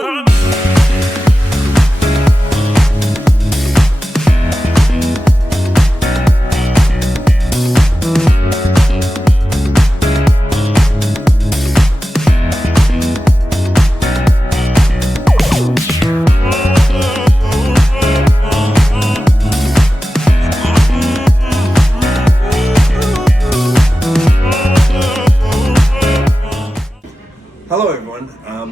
Hello everyone,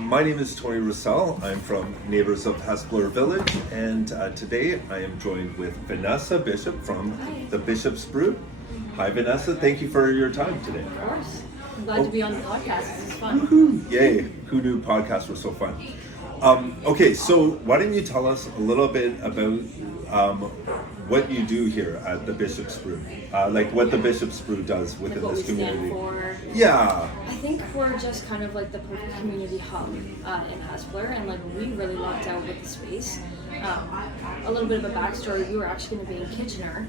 my name is Tony Russell. I'm from Neighbors of Hespeler Village, and today I am joined with Vanessa Bishop from the Bishop's Brew. Hi Vanessa, thank you for your time today. Of course. I'm glad to be on the podcast. This is fun. Woo-hoo. Yay, who knew podcasts were so fun? Okay, so why don't you tell us a little bit about what you do here at the Bishop's Brew, like what the Bishop's Brew does within Like what this we community. stand for. Yeah. I think we're just kind of like the perfect community hub in Hespeler, and like we really lucked out with the space. A little bit of a backstory: we were actually going to be in Kitchener.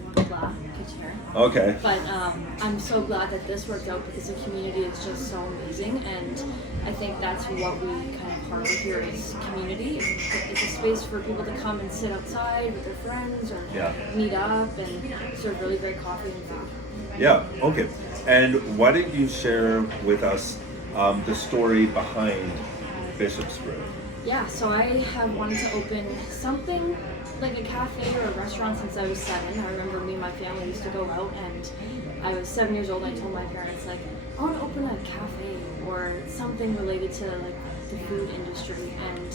Okay. But I'm so glad that this worked out because the community is just so amazing, and I think that's what we kind of harbor here is community. It's a space for people to come and sit outside with their friends or meet up and serve really great coffee and food. Yeah, okay. And why don't you share with us the story behind Bishop's Brew? Yeah, so I have wanted to open something like a cafe or a restaurant since I was 7. I remember me and my family used to go out, and I was 7 years old. I told my parents, like, I want to open a cafe or something related to like the food industry. And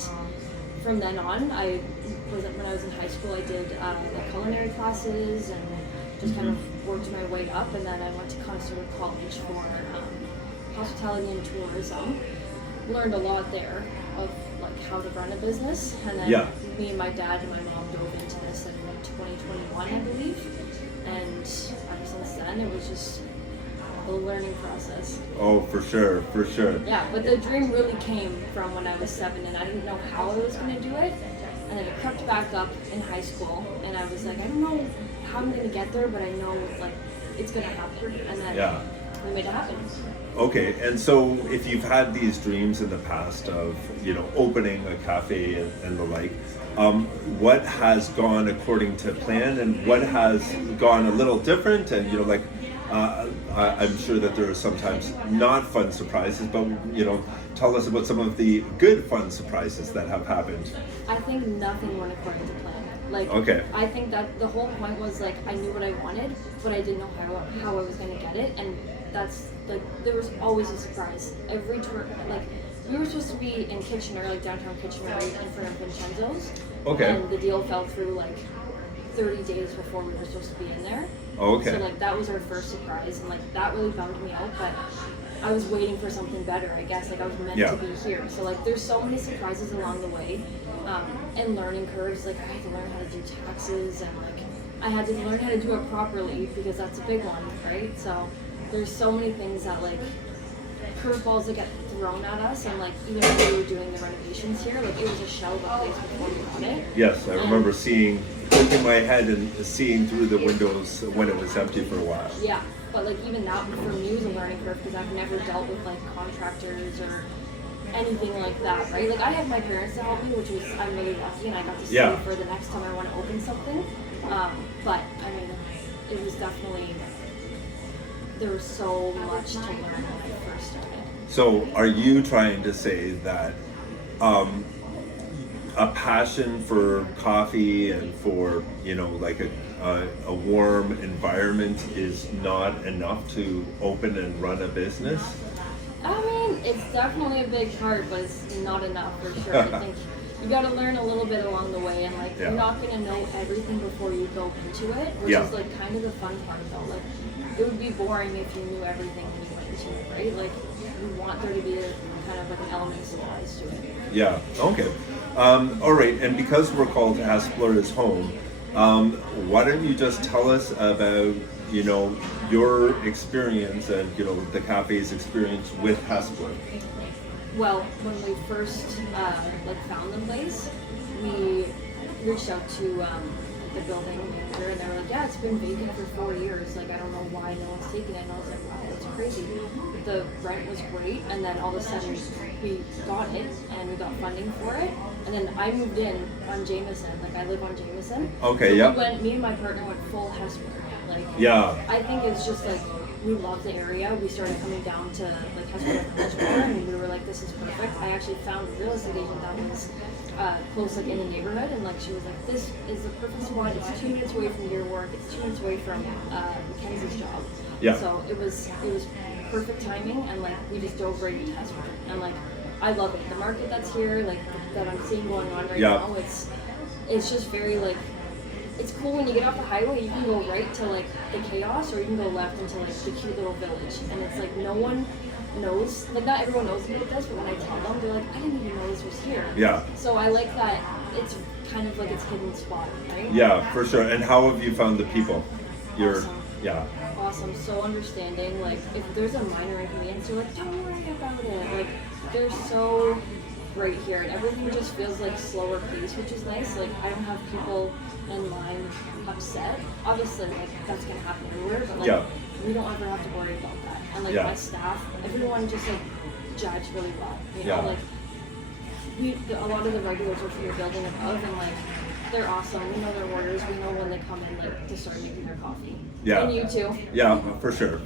from then on, when I was in high school, I did the culinary classes and just kind of worked my way up. And then I went to Connoisseur College for hospitality and tourism. Learned a lot there of like how to run a business, and then me and my dad and my mom dove into this in 2021, I believe, and ever since then it was just a learning process. Oh, for sure. Yeah, but the dream really came from when I was 7, and I didn't know how I was going to do it, and then it crept back up in high school, and I was like, I don't know how I'm going to get there, but I know like it's going to happen, and then we made it happen. Okay, and so if you've had these dreams in the past of, opening a cafe and the like, what has gone according to plan and what has gone a little different? And, I'm sure that there are sometimes not fun surprises, but, tell us about some of the good fun surprises that have happened. I think nothing went according to plan. I think that the whole point was like I knew what I wanted, but I didn't know how I was going to get it, and that's like there was always a surprise. Every tour, like we were supposed to be in Kitchener, like downtown Kitchener, right in front of Vincenzo's. Okay. And the deal fell through like 30 days before we were supposed to be in there. Okay. So like that was our first surprise, and like that really bummed me out, but I was waiting for something better, I guess. Like I was meant to be here. So like there's so many surprises along the way, and learning curves. Like I had to learn how to do taxes, and like I had to learn how to do it properly because that's a big one, right? So there's so many things that like curveballs that get thrown at us, and like even when we were doing the renovations here, like it was a shell of a place before we got it. Yes, I remember poking my head and seeing through the windows when it was empty for a while. Yeah. But like even that for me was a learning curve because I've never dealt with like contractors or anything like that, right? Like I have my parents to help me, which was I'm really lucky, and I got to stay for the next time I want to open something. But I mean, it was definitely there was so much to learn when I first started. So are you trying to say that a passion for coffee and for like a warm environment is not enough to open and run a business? I mean, it's definitely a big part, but it's not enough for sure. I think you got to learn a little bit along the way, and like you're not going to know everything before you go into it, which is like kind of the fun part though. Like it would be boring if you knew everything when you went into it, right? Like you want there to be a kind of like an element of surprise to it. Yeah, okay. All right, and because we're called Hespeler is Home, why don't you just tell us about, your experience and, the cafe's experience with Hespeler? Well, when we first found the place, we reached out to the building manager, and they were like, yeah, it's been vacant for 4 years. Like, I don't know why no one's taken it. And I was like, wow, that's crazy. the rent was great, and then all of a sudden we got it and we got funding for it, and then I moved in on Jameson. Like I live on Jameson. Okay, so yeah. me and my partner went full Hespeler. Like Yeah. I think it's just like we love the area. We started coming down to like Hespeler, and we were like, this is perfect. I actually found a real estate agent that was close, like in the neighborhood, and like she was like, this is the perfect spot. It's 2 minutes away from your work. It's 2 minutes away from Mackenzie's job. Yeah. So it was perfect timing, and like we just dove right into Hespeler, and like I love it. The market that's here, like that I'm seeing going on right now, it's just very like. It's cool when you get off the highway, you can go right to like the chaos, or you can go left into like the cute little village, and it's like no one knows, like not everyone knows about this, but when I tell them, they're like, I didn't even know this was here. Yeah. So I like that it's kind of like its hidden spot, right? Yeah, for sure. And how have you found the people? Awesome. Yeah. Awesome, so understanding. Like if there's a minor inconvenience, they're like, don't worry about it. Like they're so great here, and everything just feels like slower pace, which is nice. Like I don't have people in line upset. Obviously, like that's gonna happen everywhere, but like we don't ever have to worry about that. And like my staff, everyone just like judge really well. You know, like a lot of the regulars are from the building above, and like they're awesome. We know their orders. We know when they come in, like to start making their coffee. Yeah. And you too. Yeah, for sure.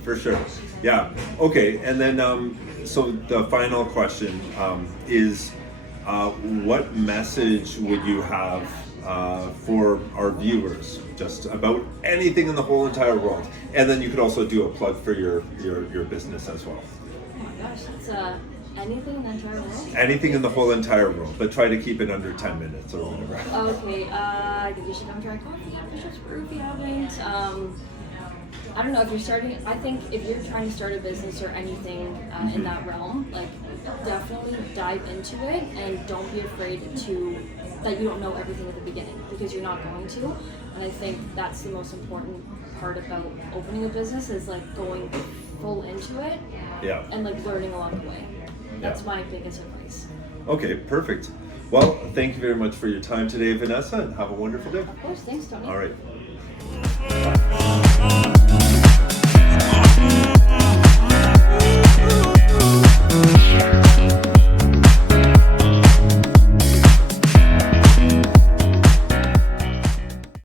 Yeah. Okay, and then so the final question is, what message would you have for our viewers, just about anything in the whole entire world? And then you could also do a plug for your business as well. Oh my gosh, that's anything in the entire world? Anything in the whole entire world, but try to keep it under 10 minutes or whatever. Okay, you should come try coffee at Bishop's Brew if you haven't. I don't know if you're starting. I think if you're trying to start a business or anything in that realm, like definitely dive into it, and don't be afraid that you don't know everything at the beginning, because you're not going to. And I think that's the most important part about opening a business, is like going full into it, and like learning along the way. That's my biggest advice. Okay, perfect. Well, thank you very much for your time today, Vanessa, and have a wonderful day. Of course, thanks, Tony. All right.